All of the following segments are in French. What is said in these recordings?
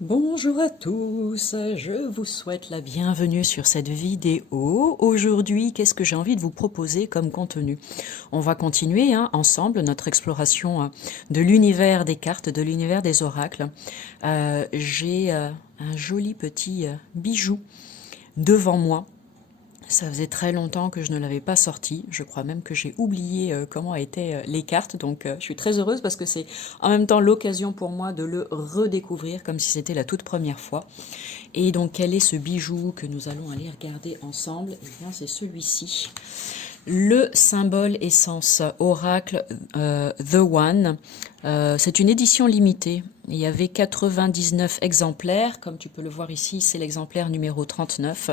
Bonjour à tous, je vous souhaite la bienvenue sur cette vidéo. Aujourd'hui, qu'est-ce que j'ai envie de vous proposer comme contenu? On va continuer ensemble notre exploration de l'univers des cartes, de l'univers des oracles. J'ai un joli petit bijou devant moi. Ça faisait très longtemps que je ne l'avais pas sorti. Je crois même que j'ai oublié comment étaient les cartes. Donc je suis très heureuse parce que c'est en même temps l'occasion pour moi de le redécouvrir comme si c'était la toute première fois. Et donc quel est ce bijou que nous allons aller regarder ensemble? Eh bien c'est celui-ci. Le symbole essence oracle The One. C'est une édition limitée. Il y avait 99 exemplaires. Comme tu peux le voir ici, c'est l'exemplaire numéro 39.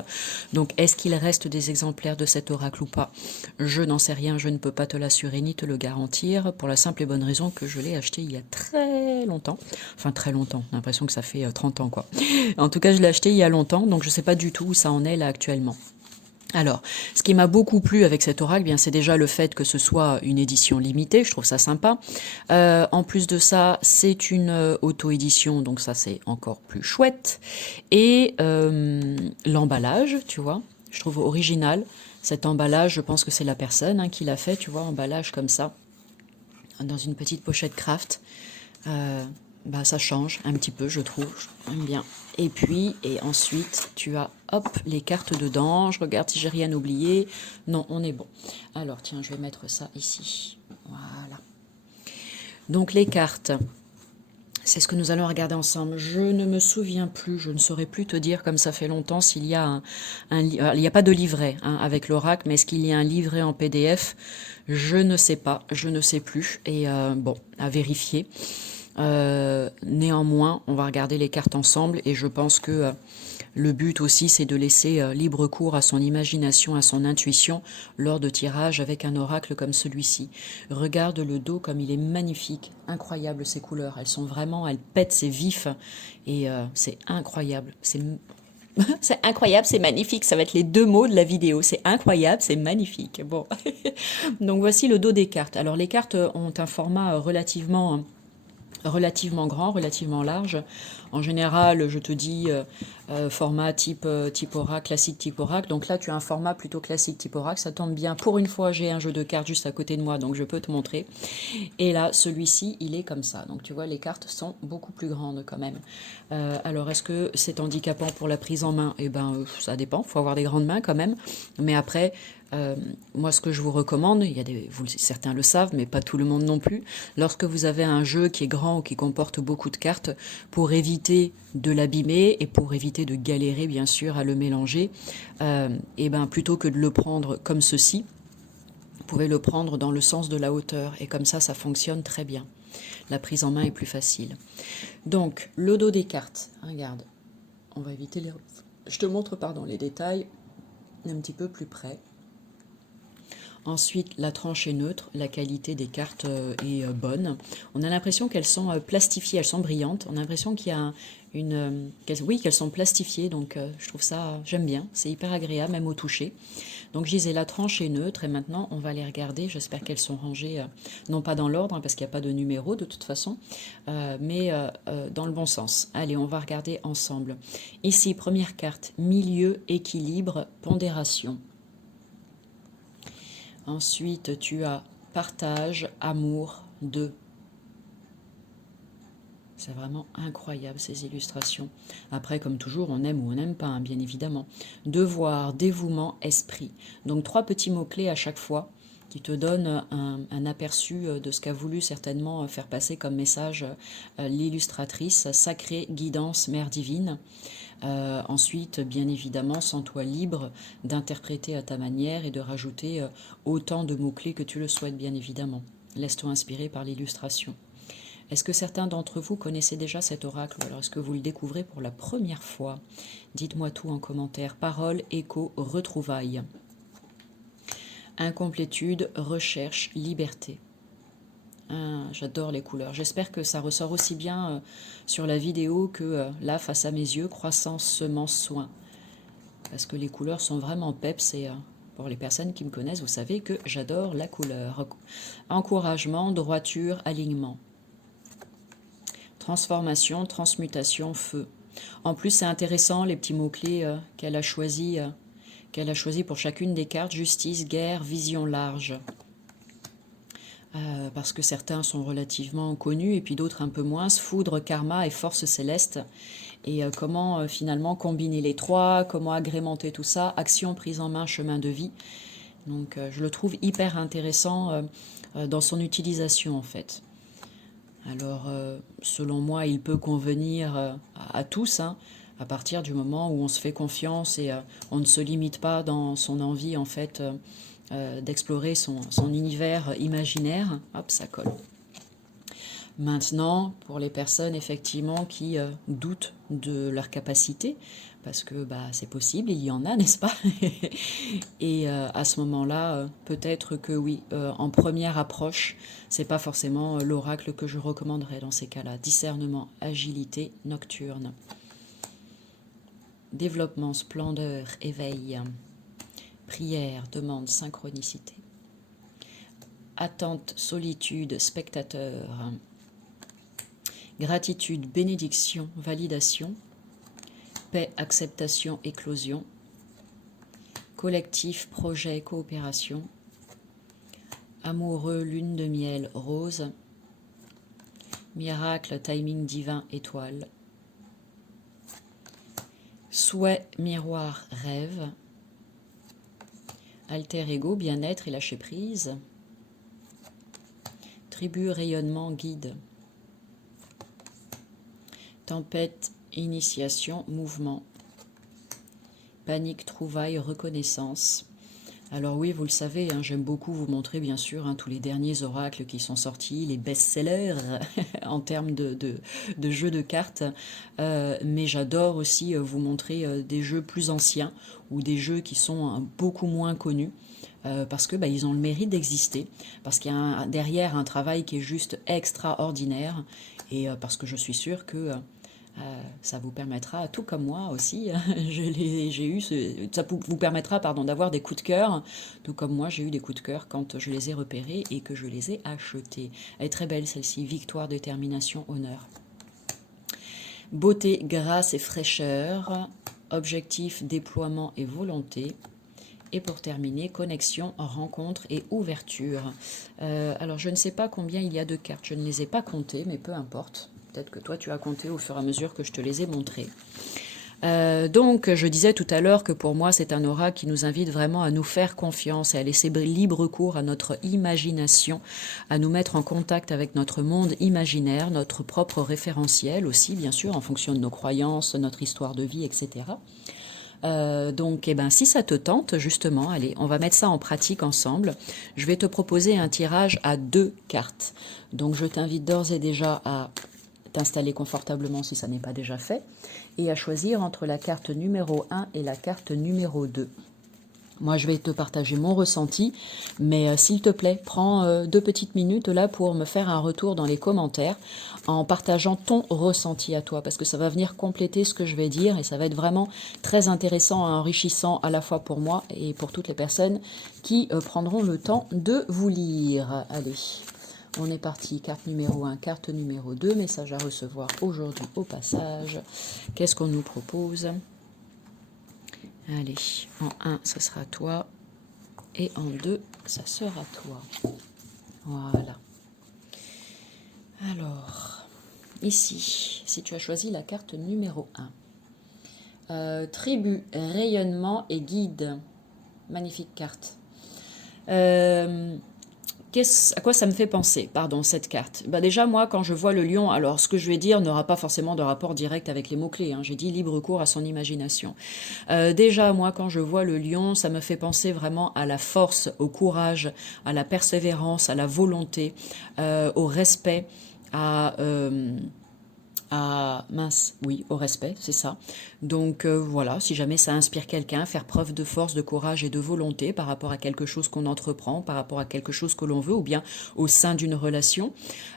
Donc, est-ce qu'il reste des exemplaires de cet oracle ou pas? Je n'en sais rien, je ne peux pas te l'assurer ni te le garantir, pour la simple et bonne raison que je l'ai acheté il y a très longtemps. Enfin, très longtemps. J'ai l'impression que ça fait 30 ans, quoi. En tout cas, je l'ai acheté il y a longtemps, donc je ne sais pas du tout où ça en est là actuellement. Alors, ce qui m'a beaucoup plu avec cet oracle, bien, c'est déjà le fait que ce soit une édition limitée, je trouve ça sympa. En plus de ça, c'est une auto-édition, donc ça c'est encore plus chouette. Et l'emballage, tu vois, je trouve original. Cet emballage, je pense que c'est la personne qui l'a fait, tu vois, emballage comme ça, dans une petite pochette craft. Bah, ça change un petit peu, je trouve. J'aime bien. Et puis, et ensuite, tu as, hop, les cartes dedans. Je regarde si j'ai rien oublié. Non, on est bon. Alors, tiens, je vais mettre ça ici. Voilà. Donc, les cartes, c'est ce que nous allons regarder ensemble. Je ne me souviens plus, je ne saurais plus te dire, comme ça fait longtemps, s'il y a il n'y a pas de livret avec l'oracle, mais est-ce qu'il y a un livret en PDF? Je ne sais pas, je ne sais plus. Et bon, à vérifier. Néanmoins, on va regarder les cartes ensemble et je pense que le but aussi, c'est de laisser libre cours à son imagination, à son intuition lors de tirages avec un oracle comme celui-ci. Regarde le dos comme il est magnifique, incroyable ces couleurs. Elles sont vraiment, elles pètent, c'est vif et c'est incroyable. C'est incroyable, c'est magnifique. Ça va être les deux mots de la vidéo. C'est incroyable, c'est magnifique. Bon, donc voici le dos des cartes. Alors les cartes ont un format relativement grand, relativement large. En général, je te dis format type oracle, classique type oracle. Donc là, tu as un format plutôt classique type oracle. Ça tombe bien. Pour une fois, j'ai un jeu de cartes juste à côté de moi, donc je peux te montrer. Et là, celui-ci, il est comme ça. Donc tu vois, les cartes sont beaucoup plus grandes quand même. Alors, est-ce que c'est handicapant pour la prise en main? Eh ben, ça dépend. Il faut avoir des grandes mains quand même. Mais après, moi, ce que je vous recommande, certains le savent, mais pas tout le monde non plus, lorsque vous avez un jeu qui est grand ou qui comporte beaucoup de cartes, pour éviter de l'abîmer et pour éviter de galérer, bien sûr, à le mélanger, et ben, plutôt que de le prendre comme ceci, vous pouvez le prendre dans le sens de la hauteur, et comme ça fonctionne très bien. La prise en main est plus facile. Donc, le dos des cartes, regarde, on va éviter les... Je te montre, les détails un petit peu plus près. Ensuite, la tranche est neutre, la qualité des cartes est bonne. On a l'impression qu'elles sont plastifiées, elles sont brillantes. On a l'impression qu'il y a qu'elles sont plastifiées, donc je trouve ça, j'aime bien, c'est hyper agréable, même au toucher. Donc je disais, la tranche est neutre et maintenant on va les regarder. J'espère qu'elles sont rangées, non pas dans l'ordre, parce qu'il n'y a pas de numéro de toute façon, mais dans le bon sens. Allez, on va regarder ensemble. Ici, première carte, milieu, équilibre, pondération. Ensuite, tu as partage, amour, deux. C'est vraiment incroyable ces illustrations. Après, comme toujours, on aime ou on n'aime pas, bien évidemment. Devoir, dévouement, esprit. Donc 3 petits mots-clés à chaque fois qui te donnent un aperçu de ce qu'a voulu certainement faire passer comme message l'illustratrice. Sacrée guidance, mère divine. Ensuite, bien évidemment, sens-toi libre d'interpréter à ta manière et de rajouter autant de mots-clés que tu le souhaites, bien évidemment. Laisse-toi inspirer par l'illustration. Est-ce que certains d'entre vous connaissaient déjà cet oracle ou alors est-ce que vous le découvrez pour la première fois? Dites-moi tout en commentaire. Parole, écho, retrouvailles. Incomplétude, recherche, liberté. J'adore les couleurs. J'espère que ça ressort aussi bien sur la vidéo que là, face à mes yeux. Croissance, semence, soin. Parce que les couleurs sont vraiment peps et pour les personnes qui me connaissent, vous savez que j'adore la couleur. Encouragement, droiture, alignement. Transformation, transmutation, feu. En plus, c'est intéressant les petits mots-clés qu'elle a choisi pour chacune des cartes: justice, guerre, vision large. Parce que certains sont relativement connus et puis d'autres un peu moins: foudre, karma et force céleste. Et comment finalement combiner les trois, comment agrémenter tout ça: action, prise en main, chemin de vie. Donc je le trouve hyper intéressant dans son utilisation en fait. Alors selon moi, il peut convenir à tous, hein, à partir du moment où on se fait confiance et on ne se limite pas dans son envie en fait d'explorer son univers imaginaire. Hop, ça colle. Maintenant, pour les personnes effectivement qui doutent de leur capacité, parce que bah, c'est possible, il y en a, n'est-ce pas? Et à ce moment-là, peut-être que oui, en première approche, c'est pas forcément l'oracle que je recommanderais dans ces cas-là. Discernement, agilité, nocturne. Développement, splendeur, éveil. Prière, demande, synchronicité. Attente, solitude, spectateur. Gratitude, bénédiction, validation. Paix, acceptation, éclosion. Collectif, projet, coopération. Amoureux, lune de miel, rose. Miracle, timing divin, étoile. Souhait, miroir, rêve. Alter ego, bien-être et lâcher prise. Tribu, rayonnement, guide. Tempête, initiation, mouvement. Panique, trouvaille, reconnaissance. Alors oui, vous le savez, hein, j'aime beaucoup vous montrer bien sûr hein, tous les derniers oracles qui sont sortis, les best-sellers en termes de jeux de cartes, mais j'adore aussi vous montrer des jeux plus anciens ou des jeux qui sont beaucoup moins connus. Parce que bah, ils ont le mérite d'exister, parce qu'il y a derrière un travail qui est juste extraordinaire, et parce que je suis sûre que ça vous permettra, tout comme moi aussi, ça vous permettra pardon, d'avoir des coups de cœur, tout comme moi j'ai eu des coups de cœur quand je les ai repérés et que je les ai achetés. Elle est très belle celle-ci: victoire, détermination, honneur. Beauté, grâce et fraîcheur. Objectif, déploiement et volonté. Et pour terminer, connexion, rencontre et ouverture. Alors je ne sais pas combien il y a de cartes, je ne les ai pas comptées, mais peu importe. Peut-être que toi tu as compté au fur et à mesure que je te les ai montrées. Donc je disais tout à l'heure que pour moi c'est un oracle qui nous invite vraiment à nous faire confiance et à laisser libre cours à notre imagination, à nous mettre en contact avec notre monde imaginaire, notre propre référentiel aussi bien sûr en fonction de nos croyances, notre histoire de vie, etc. Donc, eh ben, si ça te tente, justement, allez, on va mettre ça en pratique ensemble. Je vais te proposer un tirage à 2 cartes. Donc, je t'invite d'ores et déjà à t'installer confortablement si ça n'est pas déjà fait et à choisir entre la carte numéro 1 et la carte numéro 2. Moi, je vais te partager mon ressenti, mais s'il te plaît, prends 2 petites minutes là pour me faire un retour dans les commentaires en partageant ton ressenti à toi, parce que ça va venir compléter ce que je vais dire et ça va être vraiment très intéressant et enrichissant à la fois pour moi et pour toutes les personnes qui prendront le temps de vous lire. Allez, on est parti. Carte numéro 1, carte numéro 2, message à recevoir aujourd'hui au passage. Qu'est-ce qu'on nous propose ? Allez, en 1, ce sera toi. Et en 2, ça sera toi. Voilà. Alors, ici, si tu as choisi la carte numéro 1. Tribu, rayonnement et guide. Magnifique carte. À quoi ça me fait penser, pardon, cette carte? Bah déjà, moi, quand je vois le lion, alors ce que je vais dire n'aura pas forcément de rapport direct avec les mots-clés. Hein. J'ai dit libre cours à son imagination. Déjà, moi, quand je vois le lion, ça me fait penser vraiment à la force, au courage, à la persévérance, à la volonté, au respect, au respect, c'est ça. Donc voilà, si jamais ça inspire quelqu'un, faire preuve de force, de courage et de volonté par rapport à quelque chose qu'on entreprend, par rapport à quelque chose que l'on veut, ou bien au sein d'une relation.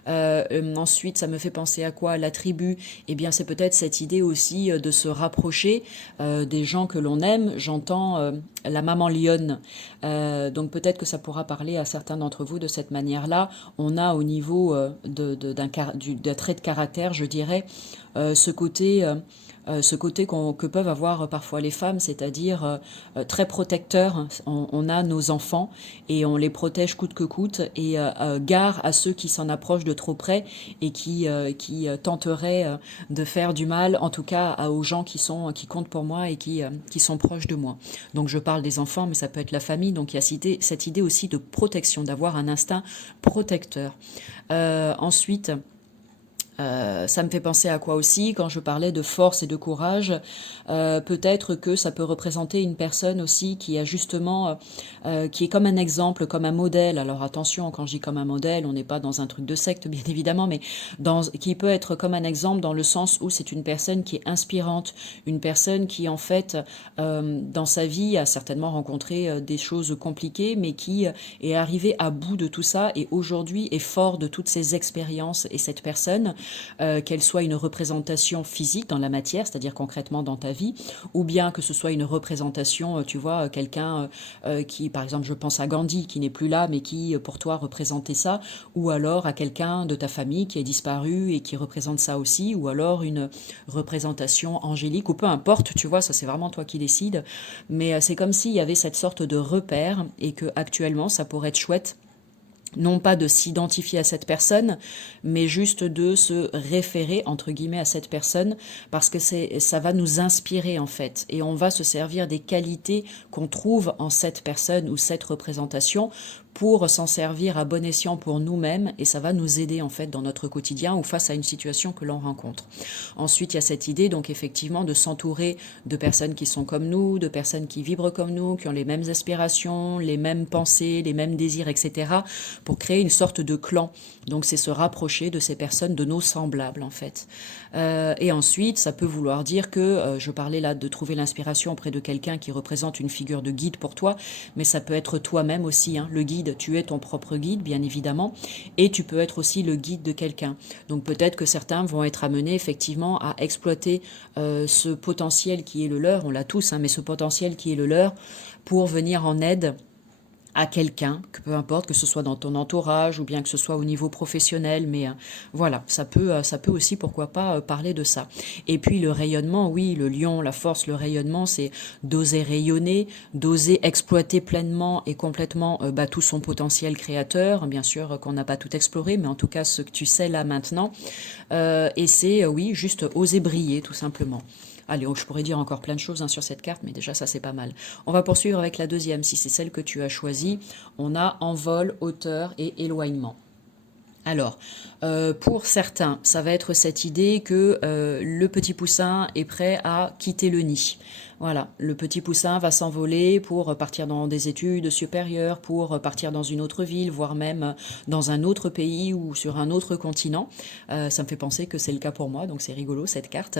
Ensuite, ça me fait penser à quoi? La tribu, eh bien c'est peut-être cette idée aussi de se rapprocher des gens que l'on aime. J'entends la maman lionne. Donc peut-être que ça pourra parler à certains d'entre vous de cette manière-là. On a au niveau d'un trait de caractère, je dirais, ce côté ce côté que peuvent avoir parfois les femmes, c'est-à-dire très protecteur. On a nos enfants et on les protège coûte que coûte et gare à ceux qui s'en approchent de trop près et qui tenteraient de faire du mal, en tout cas aux gens qui comptent pour moi et qui sont proches de moi. Donc je parle des enfants, mais ça peut être la famille. Donc il y a cette idée aussi de protection, d'avoir un instinct protecteur. Ensuite, ça me fait penser à quoi aussi quand je parlais de force et de courage. Peut-être que ça peut représenter une personne aussi qui a justement, qui est comme un exemple, comme un modèle. Alors attention, quand je dis comme un modèle, on n'est pas dans un truc de secte, bien évidemment, mais qui peut être comme un exemple dans le sens où c'est une personne qui est inspirante, une personne qui en fait, dans sa vie, a certainement rencontré des choses compliquées, mais qui est arrivé à bout de tout ça et aujourd'hui est fort de toutes ces expériences. Et cette personne, qu'elle soit une représentation physique dans la matière, c'est-à-dire concrètement dans ta vie, ou bien que ce soit une représentation, tu vois, quelqu'un qui, par exemple, je pense à Gandhi, qui n'est plus là, mais qui, pour toi, représentait ça, ou alors à quelqu'un de ta famille qui est disparu et qui représente ça aussi, ou alors une représentation angélique, ou peu importe, tu vois, ça c'est vraiment toi qui décides, mais c'est comme s'il y avait cette sorte de repère, et que actuellement ça pourrait être chouette non pas de s'identifier à cette personne, mais juste de se référer, entre guillemets, à cette personne, parce que ça va nous inspirer, en fait. Et on va se servir des qualités qu'on trouve en cette personne ou cette représentation pour s'en servir à bon escient pour nous-mêmes, et ça va nous aider, en fait, dans notre quotidien ou face à une situation que l'on rencontre. Ensuite, il y a cette idée, donc, effectivement, de s'entourer de personnes qui sont comme nous, de personnes qui vibrent comme nous, qui ont les mêmes aspirations, les mêmes pensées, les mêmes désirs, etc., pour créer une sorte de clan. Donc c'est se rapprocher de ces personnes, de nos semblables en fait. Et ensuite, ça peut vouloir dire que, je parlais là de trouver l'inspiration auprès de quelqu'un qui représente une figure de guide pour toi, mais ça peut être toi-même aussi, hein. Le guide, tu es ton propre guide, bien évidemment, et tu peux être aussi le guide de quelqu'un. Donc peut-être que certains vont être amenés effectivement à exploiter ce potentiel qui est le leur, on l'a tous, hein, mais ce potentiel qui est le leur, pour venir en aide à quelqu'un, que peu importe, que ce soit dans ton entourage ou bien que ce soit au niveau professionnel, mais voilà, ça peut aussi, pourquoi pas, parler de ça. Et puis le rayonnement, oui, le lion, la force, le rayonnement, c'est d'oser rayonner, d'oser exploiter pleinement et complètement tout son potentiel créateur, bien sûr qu'on n'a pas tout exploré, mais en tout cas ce que tu sais là maintenant, et c'est, oui, juste oser briller, tout simplement. Allez, je pourrais dire encore plein de choses, hein, sur cette carte, mais déjà ça c'est pas mal. On va poursuivre avec la deuxième, si c'est celle que tu as choisie. On a envol, hauteur et éloignement. Alors, pour certains, ça va être cette idée que le petit poussin est prêt à quitter le nid. Voilà, le petit poussin va s'envoler pour partir dans des études supérieures, pour partir dans une autre ville, voire même dans un autre pays ou sur un autre continent. Ça me fait penser que c'est le cas pour moi, donc c'est rigolo cette carte.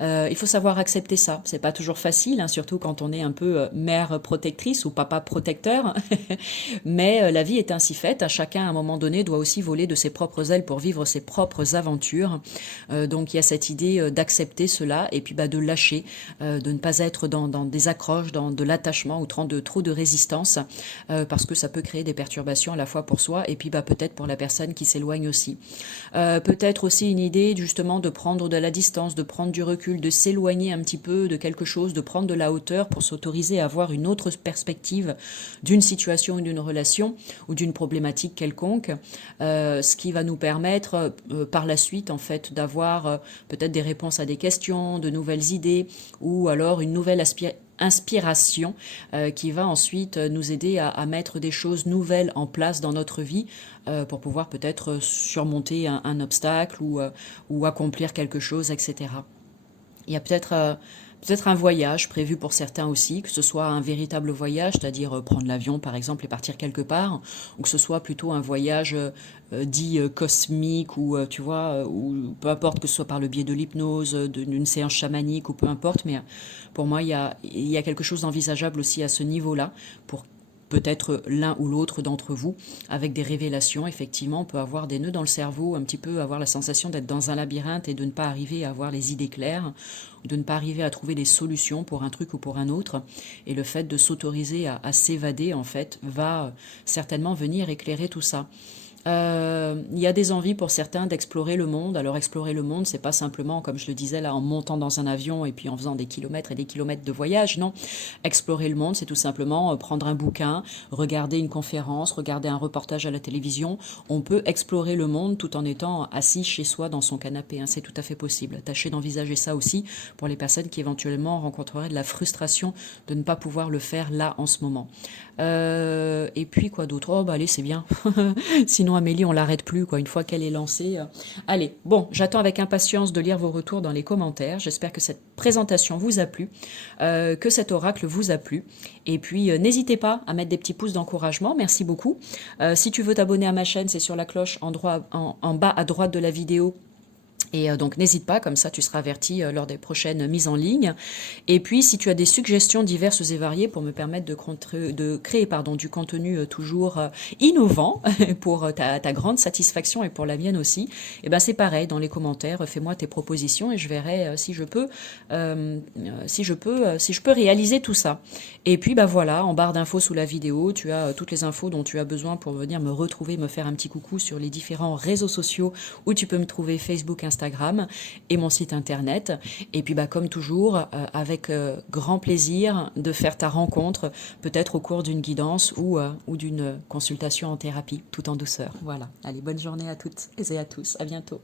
Il faut savoir accepter ça. C'est pas toujours facile, hein, surtout quand on est un peu mère protectrice ou papa protecteur. Mais la vie est ainsi faite. À chacun, à un moment donné, doit aussi voler de ses propres ailes pour vivre ses propres aventures. Donc il y a cette idée d'accepter cela et puis de lâcher, de ne pas être dans des accroches, dans de l'attachement ou trop de résistance, parce que ça peut créer des perturbations à la fois pour soi et puis peut-être pour la personne qui s'éloigne aussi. Peut-être aussi une idée justement de prendre de la distance, de prendre du recul, de s'éloigner un petit peu de quelque chose, de prendre de la hauteur pour s'autoriser à avoir une autre perspective d'une situation ou d'une relation ou d'une problématique quelconque, ce qui va nous permettre par la suite en fait d'avoir peut-être des réponses à des questions, de nouvelles idées ou alors une nouvelle inspiration qui va ensuite nous aider à mettre des choses nouvelles en place dans notre vie pour pouvoir peut-être surmonter un obstacle ou accomplir quelque chose, etc. Il y a peut-être un voyage prévu pour certains aussi, que ce soit un véritable voyage, c'est-à-dire prendre l'avion par exemple et partir quelque part, ou que ce soit plutôt un voyage dit cosmique ou tu vois, ou peu importe que ce soit par le biais de l'hypnose, d'une séance chamanique ou peu importe, mais pour moi il y a quelque chose d'envisageable aussi à ce niveau-là pour peut-être l'un ou l'autre d'entre vous, avec des révélations, effectivement, on peut avoir des nœuds dans le cerveau, un petit peu avoir la sensation d'être dans un labyrinthe et de ne pas arriver à avoir les idées claires, de ne pas arriver à trouver des solutions pour un truc ou pour un autre. Et le fait de s'autoriser à s'évader, en fait, va certainement venir éclairer tout ça. Il y a des envies pour certains d'explorer le monde. Alors explorer le monde, c'est pas simplement, comme je le disais là, en montant dans un avion et puis en faisant des kilomètres et des kilomètres de voyage. Non, explorer le monde, c'est tout simplement prendre un bouquin, regarder une conférence, regarder un reportage à la télévision. On peut explorer le monde tout en étant assis chez soi dans son canapé, hein. C'est tout à fait possible. Tâchez d'envisager ça aussi pour les personnes qui éventuellement rencontreraient de la frustration de ne pas pouvoir le faire là en ce moment. Et puis quoi d'autre? Oh bah allez, c'est bien. Sinon Amélie, on l'arrête plus quoi. Une fois qu'elle est lancée. Allez, bon, j'attends avec impatience de lire vos retours dans les commentaires. J'espère que cette présentation vous a plu, que cet oracle vous a plu. Et puis n'hésitez pas à mettre des petits pouces d'encouragement. Merci beaucoup. Si tu veux t'abonner à ma chaîne, c'est sur la cloche en bas à droite de la vidéo. Et donc n'hésite pas, comme ça tu seras averti lors des prochaines mises en ligne. Et puis si tu as des suggestions diverses et variées pour me permettre de créer du contenu toujours innovant pour ta grande satisfaction et pour la mienne aussi, et ben c'est pareil, dans les commentaires, fais-moi tes propositions et je verrai si je peux réaliser tout ça. Et puis bah voilà, en barre d'infos sous la vidéo, tu as toutes les infos dont tu as besoin pour venir me retrouver, me faire un petit coucou sur les différents réseaux sociaux où tu peux me trouver: Facebook, Instagram et mon site internet. Et puis bah comme toujours, avec grand plaisir de faire ta rencontre, peut-être au cours d'une guidance ou d'une consultation en thérapie, tout en douceur. Voilà. Allez, bonne journée à toutes et à tous. À bientôt.